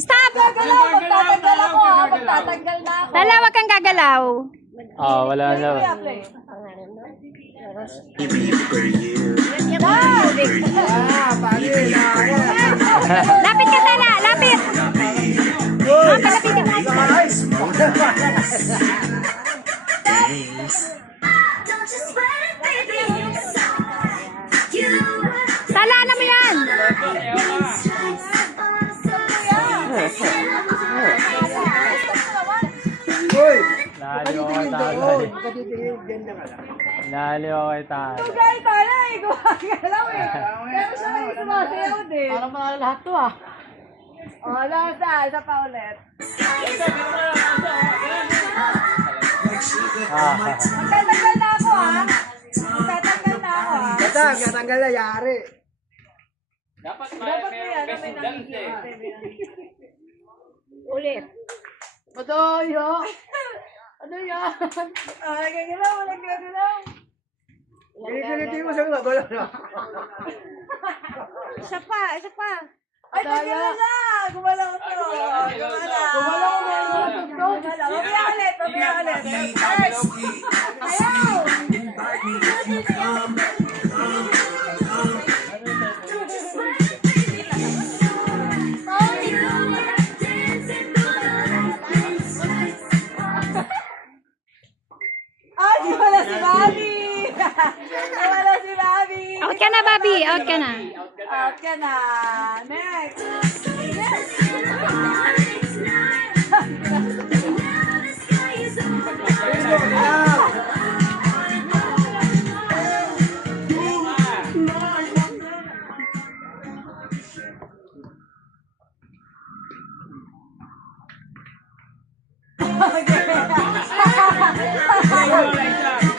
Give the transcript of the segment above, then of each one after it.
Stop! Magtatanggal ako ha. Magtatanggal na ako. Lala, wag kang gagalaw. Wala na. Lapit ka, Tala. Lapit. Palapitin mo. Tala, ano mo yan? Naliw ako kay Tala. Naliw ako kay Tala. Tugay pala eh. Gumagalaw eh. Pero siya may sumasayaw din. Parang mga lahat to ah. O, lasa. Isa pa ulit. Magtatanggal na ako ha. Magtatanggal na ako ha. Katanggal na yari. Dapat Dapat mo yan. May nakikita. Ulit. Patoyo. Ano yan? Nagagalaw. Nagagalaw. Pilitin mo sa mga gulong na. Isa pa, isa pa. Ay, tagyan na! Gumalaw to! Gumalaw na! Mamaya ulit! Mamaya ulit! Ayaw! Ay, di wala si Bobby! Di wala si Bobby! Out ka na, Bobby. Out ka na. Out ka na! Next!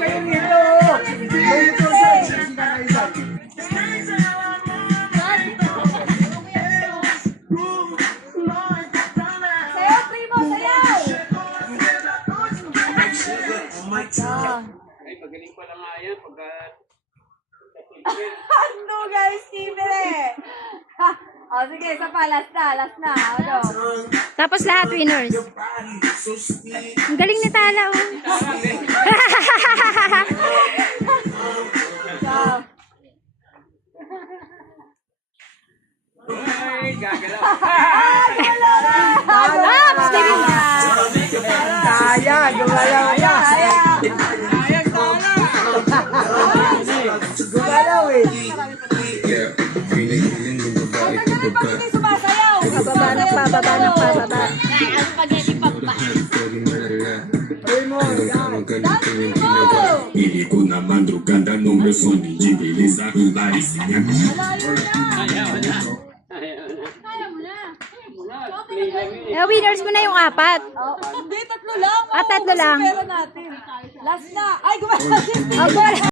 Kayong ito. Ito sa sinakaisan. Sayaw, primo! Sayaw! Ay, magaling pala nga yan pagka... Ano guys, Steven? O sige, isa pa, last na, last na. Ano? Tapos lahat winners. Ang galing ni Tala, oh. Ay, gagalaw. Ops, baby. Kaya, gumalaw na. Gumalaw eh. Pagkagaling pa hindi sumasayaw. Pababa ng pababa ng pababa. Ilico na madrugada no meu sonho de beleza Laricinha. Winners mo na yung apat. Hindi, tatlo lang. Tatlo lang. Pero natin. Last na. Ay, gumalaw.